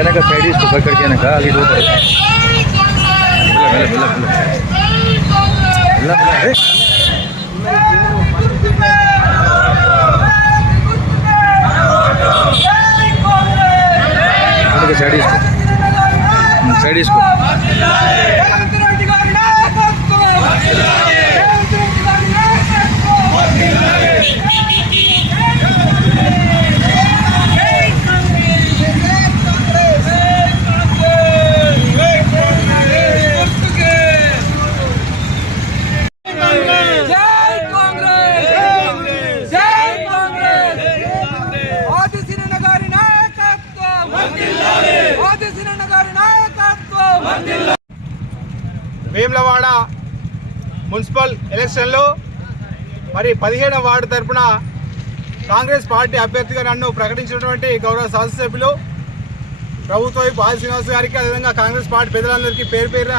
వెనక సైడ్ తీసుకో, ఇక్కడికి వెనక అది పోతాయి. సైడ్ తీసుకో, సైడ్ తీసుకో. వేములవాడ మున్సిపల్ ఎలక్షన్లో మరి 15వ వార్డు తరఫున కాంగ్రెస్ పార్టీ అభ్యర్థిగా నన్ను ప్రకటించినటువంటి గౌరవ శాసనసభ్యులు ప్రభుత్వ ఆది శ్రీనివాస్ గారికి, అదేవిధంగా కాంగ్రెస్ పార్టీ పెద్దలందరికీ పేరు పేరున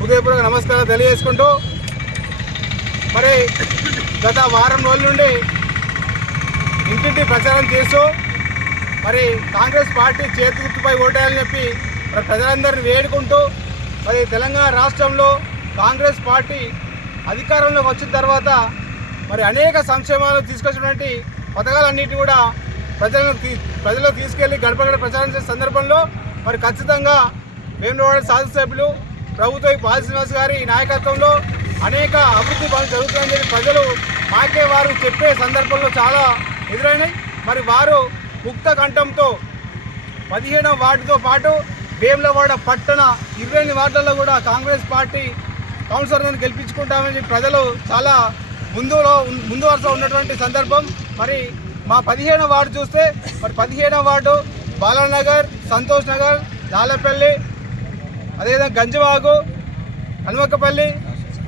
హృదయపూర్వక నమస్కారాలు తెలియజేసుకుంటూ, మరి గత వారం రోజుల నుండి ఇంటింటి ప్రచారం చేస్తూ మరి కాంగ్రెస్ పార్టీ చేతి గుర్తుపై ఓటేయాలని చెప్పి మరి ప్రజలందరినీ వేడుకుంటూ, మరి తెలంగాణ రాష్ట్రంలో కాంగ్రెస్ పార్టీ అధికారంలోకి వచ్చిన తర్వాత మరి అనేక సంక్షేమాలు తీసుకొచ్చినటువంటి పథకాలన్నింటినీ కూడా ప్రజల్లో తీసుకెళ్లి గడప ప్రచారం చేసే సందర్భంలో మరి ఖచ్చితంగా వేములవాడ శాసనసభ్యులు ప్రభుత్వ ఆది శ్రీనివాస్ గారి నాయకత్వంలో అనేక అభివృద్ధి పనులు జరుగుతాయని చెప్పి ప్రజలు మాకే వారు చెప్పే సందర్భంలో చాలా ఎదురైనాయి. మరి వారు ముక్త కంఠంతో 15వ వార్డుతో పాటు వేములవాడ పట్టణ 20 వార్డులలో కూడా కాంగ్రెస్ పార్టీ కౌన్సిలర్లను గెలిపించుకుంటామని ప్రజలు చాలా ముందు వరుస ఉన్నటువంటి సందర్భం. మరి మా 15వ వార్డు చూస్తే మరి 17వ వార్డు బాలానగర్, సంతోష్ నగర్, లాలపల్లి, అదేవిధంగా గంజవాగు, హనుమక్కపల్లి,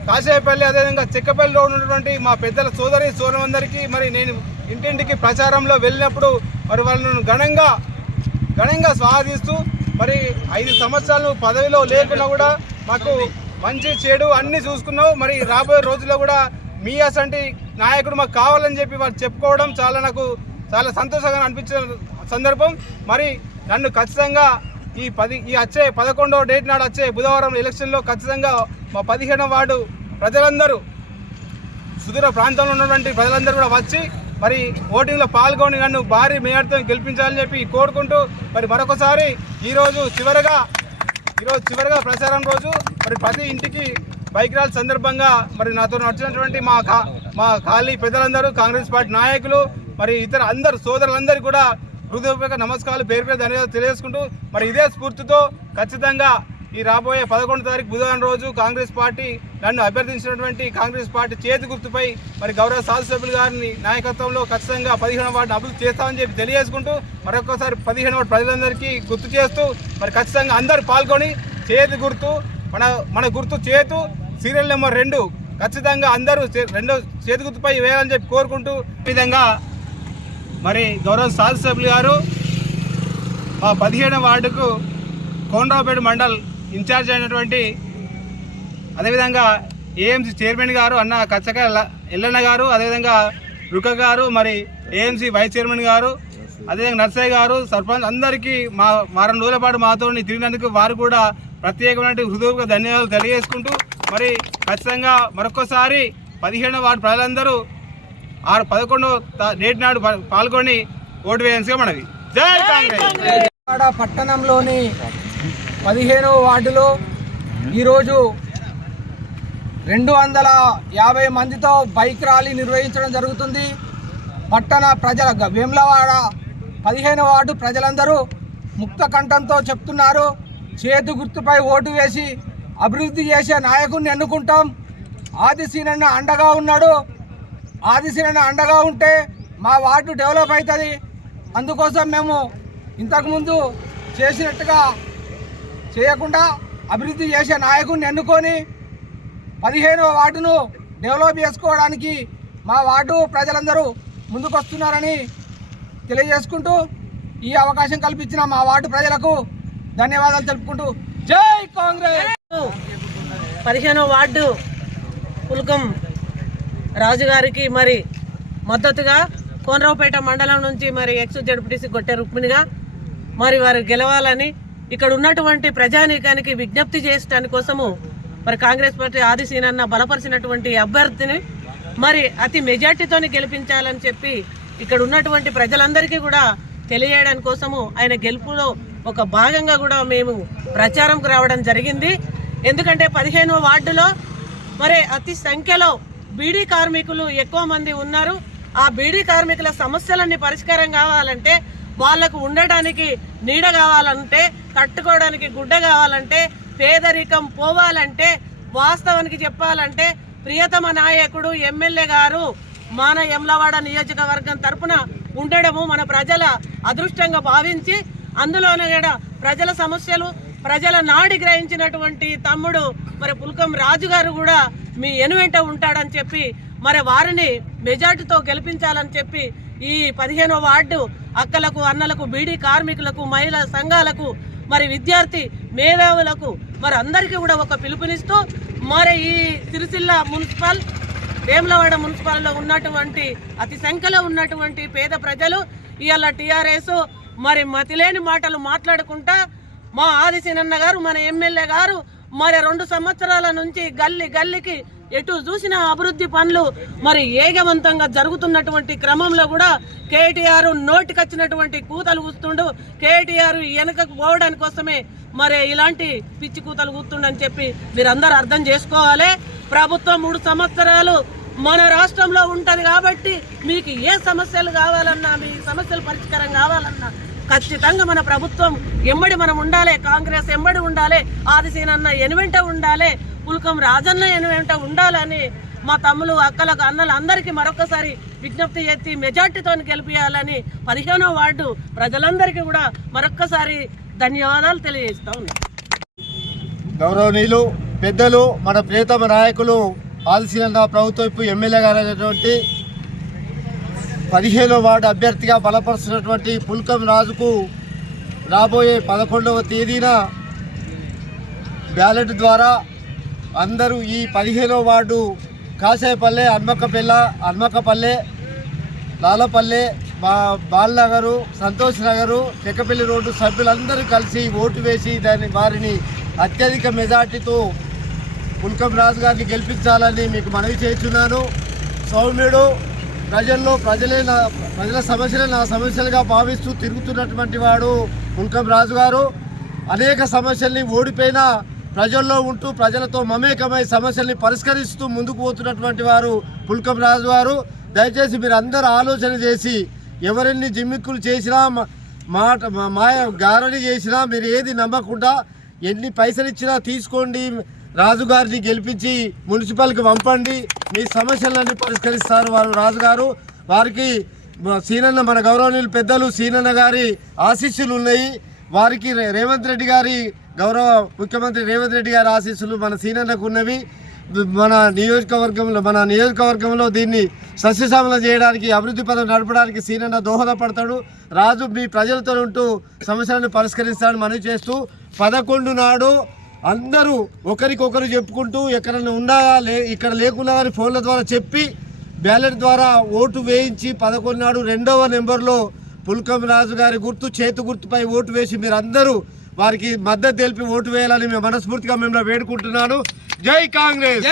కాశేపల్లి, అదేవిధంగా చెక్కపల్లిలో ఉన్నటువంటి మా పెద్దల సోదరులందరికీ మరి నేను ఇంటింటికి ప్రచారంలో వెళ్ళినప్పుడు మరి వాళ్ళను ఘనంగా స్వాగతిస్తూ మరి 5 సంవత్సరాలు పదవిలో లేకున్నా కూడా మాకు మంచి చెడు అన్నీ చూసుకున్నావు, మరి రాబోయే రోజుల్లో కూడా మీ అసంటి నాయకుడు మాకు కావాలని చెప్పి వాళ్ళు చెప్పుకోవడం నాకు చాలా సంతోషంగా అనిపించిన సందర్భం. మరి నన్ను ఖచ్చితంగా ఈ వచ్చే 11వ డేట్ నాడు వచ్చే బుధవారం ఎలక్షన్లో ఖచ్చితంగా మా 15వ వార్డు ప్రజలందరూ, సుదూర ప్రాంతంలో ఉన్నటువంటి ప్రజలందరూ కూడా వచ్చి మరి ఓటింగ్లో పాల్గొని నన్ను భారీ మేయర్తో గెలిపించాలని చెప్పి కోరుకుంటూ, మరి మరొకసారి ఈరోజు చివరగా ప్రచారం రోజు మరి ప్రతి ఇంటికి బైక్ ర్యాలీ సందర్భంగా మరి నాతో వచ్చినటువంటి మా ఖాళీ పెద్దలందరూ, కాంగ్రెస్ పార్టీ నాయకులు, మరి ఇతర సోదరులందరికీ కూడా హృదయపూర్వక నమస్కారాలు, పేరు ధన్యవాదాలు తెలియజేసుకుంటూ, మరి ఇదే స్ఫూర్తితో ఖచ్చితంగా ఈ రాబోయే 11వ తారీఖు బుధవారం రోజు కాంగ్రెస్ పార్టీ నన్ను అభ్యర్థించినటువంటి కాంగ్రెస్ పార్టీ చేతి గుర్తుపై మరి గౌరవ శాసనసభ్యులు గారిని నాయకత్వంలో ఖచ్చితంగా 15వ వార్డును అభివృద్ధి చేస్తామని చెప్పి తెలియజేసుకుంటూ, మరొకసారి 15వ వార్డు ప్రజలందరికీ గుర్తు చేస్తూ మరి ఖచ్చితంగా అందరూ పాల్గొని చేతి గుర్తు మన గుర్తు చేతు సీరియల్ నెంబర్ 2 ఖచ్చితంగా అందరూ రెండో చేతి గుర్తుపై వేయాలని చెప్పి కోరుకుంటూ, ఈ విధంగా మరి గౌరవ శాసనసభ్యులు గారు మా 17వ వార్డుకు కోనరావుపేట మండల్ ఇన్ఛార్జ్ అయినటువంటి, అదేవిధంగా ఏఎంసీ చైర్మన్ గారు అన్న కచ్చక ఎల్లన్న గారు, అదేవిధంగా రుక గారు, మరి ఏఎంసీ వైస్ చైర్మన్ గారు, అదేవిధంగా నర్సయ్య గారు, సర్పంచ్ అందరికీ మా వారం రోజుల పాటు మాతో తిరిగినందుకు వారు కూడా ప్రత్యేకమైన హృదయపూర్వక ధన్యవాదాలు తెలియజేసుకుంటూ, మరి ఖచ్చితంగా మరొకసారి 15వ వార్డు ప్రజలందరూ 11వ డేట్ నాడు పాల్గొని ఓటు వేయాల్సిగా మనవి. జై కాంగ్రెస్. పట్టణంలోని 15వ వార్డులో ఈరోజు 250 మందితో బైక్ ర్యాలీ నిర్వహించడం జరుగుతుంది. పట్టణ వేములవాడ 15వ వార్డు ప్రజలందరూ ముక్త కంఠంతో చెప్తున్నారు, చేతు గుర్తుపై ఓటు వేసి అభివృద్ధి చేసే నాయకుడిని ఎన్నుకుంటాం. ఆదిశీనన్న అండగా ఉన్నాడు, ఆదిశీనన్న అండగా ఉంటే మా వార్డు డెవలప్ అవుతుంది. అందుకోసం మేము ఇంతకుముందు చేసినట్టుగా చేయకుండా అభివృద్ధి చేసే నాయకుడిని ఎన్నుకొని 15వ వార్డును డెవలప్ చేసుకోవడానికి మా వార్డు ప్రజలందరూ ముందుకొస్తున్నారని తెలియజేసుకుంటూ, ఈ అవకాశం కల్పించిన మా వార్డు ప్రజలకు ధన్యవాదాలు తెలుపుకుంటూ జై కాంగ్రెస్. 15వ వార్డు పుల్కం రాజు గారికి మరి మద్దతుగా కోనరావుపేట మండలం నుంచి మరి ఎక్స్ జడ్పీటీసీ గొట్టె రుక్మిణిగా మరి వారు గెలవాలని ఇక్కడ ఉన్నటువంటి ప్రజానీకానికి విజ్ఞప్తి చేయడానికి కోసము మరి కాంగ్రెస్ పార్టీ ఆదిశీనన్న బలపరిచినటువంటి అభ్యర్థిని మరి అతి మెజార్టీతోని గెలిపించాలని చెప్పి ఇక్కడ ఉన్నటువంటి ప్రజలందరికీ కూడా తెలియజేయడానికి కోసము ఆయన గెలుపులో ఒక భాగంగా కూడా మేము ప్రచారంకు రావడం జరిగింది. ఎందుకంటే 15వ వార్డులో మరి అతి సంఖ్యలో బీడీ కార్మికులు ఎక్కువ మంది ఉన్నారు. ఆ బీడీ కార్మికుల సమస్యలన్నీ పరిష్కారం కావాలంటే, వాళ్లకు ఉండడానికి నీడ కావాలంటే, కట్టుకోవడానికి గుడ్డ కావాలంటే, పేదరికం పోవాలంటే, వాస్తవానికి చెప్పాలంటే ప్రియతమ నాయకుడు ఎమ్మెల్యే గారు మన యమ్లవాడ నియోజకవర్గం తరపున ఉండడము మన ప్రజల అదృష్టంగా భావించి, అందులోనే ప్రజల సమస్యలు ప్రజల నాడి గ్రహించినటువంటి తమ్ముడు మరి పుల్కం రాజు గారు కూడా మీ ఎనువెంట ఉంటాడని చెప్పి మరి వారిని మెజార్టీతో గెలిపించాలని చెప్పి ఈ 15వ వార్డు అక్కలకు, అన్నలకు, బీడీ కార్మికులకు, మహిళా సంఘాలకు, మరి విద్యార్థి మేధావులకు మరి అందరికీ కూడా ఒక పిలుపునిస్తూ మరి ఈ సిరిసిల్ల మున్సిపల్, వేములవాడ మున్సిపాల్లో ఉన్నటువంటి అతి సంఖ్యలో ఉన్నటువంటి పేద ప్రజలు ఇవాళ టీఆర్ఎస్ మరి మతిలేని మాటలు మాట్లాడుకుంటా మా ఆదిశీనన్న గారు, మన ఎమ్మెల్యే గారు మరి 2 సంవత్సరాల నుంచి గల్లీకి ఎటు చూసిన అభివృద్ధి పనులు మరి ఏగవంతంగా జరుగుతున్నటువంటి క్రమంలో కూడా కేటీఆర్ నోటికొచ్చినటువంటి కూతలు కూస్తుండు. కేటీఆర్ వెనకకు పోవడానికి కోసమే మరి ఇలాంటి పిచ్చి కూతలు కూతుండని చెప్పి మీరందరూ అర్థం చేసుకోవాలి. ప్రభుత్వం 3 సంవత్సరాలు మన రాష్ట్రంలో ఉంటుంది కాబట్టి మీకు ఏ సమస్యలు కావాలన్నా, మీ సమస్యల పరిష్కారం కావాలన్నా ఖచ్చితంగా మన ప్రభుత్వం ఎంబడి మనం ఉండాలి. కాంగ్రెస్ ఎంబడి ఉండాలి, ఆదిశీనన్న ఎనువెంట ఉండాలి, పుల్కం రాజన్న ఎనువెంట ఉండాలని మా తమ్ములు, అక్కలకు, అన్నలు అందరికీ మరొకసారి విజ్ఞప్తి చేసి మెజార్టీతో గెలిపించాలని 15వ వార్డు ప్రజలందరికీ కూడా మరొక్కసారి ధన్యవాదాలు తెలియజేస్తా ఉన్నాను. గౌరవనీయులు పెద్దలు, మన ప్రియతమ నాయకులు ఆదిశీనన్న ప్రభుత్వపు ఎమ్మెల్యే గారు అయినటువంటి 15వ వార్డు అభ్యర్థిగా బలపరుస్తున్నటువంటి పుల్కం రాజుకు రాబోయే 11వ తేదీన బ్యాలెట్ ద్వారా అందరూ ఈ 15వ వార్డు కాసాయపల్లె, హన్మక్కపల్లె, లాలపల్లె, మా బాలనగరు, సంతోష్ నగరు, చెక్కపల్లి రోడ్డు సభ్యులందరూ కలిసి ఓటు వేసి వారిని అత్యధిక మెజార్టీతో పుల్కం రాజు గారిని గెలిపించాలని మీకు మనవి చేస్తున్నాను. సౌమ్యుడు, ప్రజల సమస్యలు నా సమస్యలుగా భావిస్తూ తిరుగుతున్నటువంటి వాడు పుల్కం రాజు గారు. అనేక సమస్యల్ని ఓడిపోయినా ప్రజల్లో ఉంటూ ప్రజలతో మమేకమై సమస్యల్ని పరిష్కరిస్తూ ముందుకు పోతున్నటువంటి వారు పుల్కం రాజు గారు. దయచేసి మీరు అందరూ ఆలోచన చేసి ఎవరెన్ని జిమ్మిక్కులు చేసినా, మాయ గారడి చేసినా మీరు ఏది నమ్మకుండా ఎన్ని పైసలు ఇచ్చినా తీసుకోండి, రాజుగారిని గెలిపించి మున్సిపల్కి పంపండి, మీ సమస్యలన్నీ పరిష్కరిస్తారు వారు రాజుగారు. వారికి సీనన్న, మన గౌరవనీయులు పెద్దలు సీనన్న గారి ఆశీస్సులు ఉన్నాయి. వారికి రేవంత్ రెడ్డి గారి, గౌరవ ముఖ్యమంత్రి రేవంత్ రెడ్డి గారి ఆశీస్సులు మన సీనన్నకు ఉన్నవి. మన నియోజకవర్గంలో దీన్ని సస్యశ్యామలం చేయడానికి, అభివృద్ధి పదం నడపడానికి సీనన్న దోహదపడతాడు. రాజు మీ ప్రజలతో ఉంటూ సమస్యలను పరిష్కరిస్తాడని మనవి చేస్తూ 11 నాడు అందరూ ఒకరికొకరు చెప్పుకుంటూ ఎక్కడన్నా ఉన్నా ఇక్కడ లేకున్నా కానీ ఫోన్ల ద్వారా చెప్పి బ్యాలెట్ ద్వారా ఓటు వేయించి 11 నాడు 2వ నెంబర్లో పుల్కం రాజు గారి చేతు గుర్తుపై ఓటు వేసి మీరందరూ వారికి మద్దతు తెలిపి ఓటు వేయాలని మేము మనస్ఫూర్తిగా మేము వేడుకుంటున్నాను. జై కాంగ్రెస్.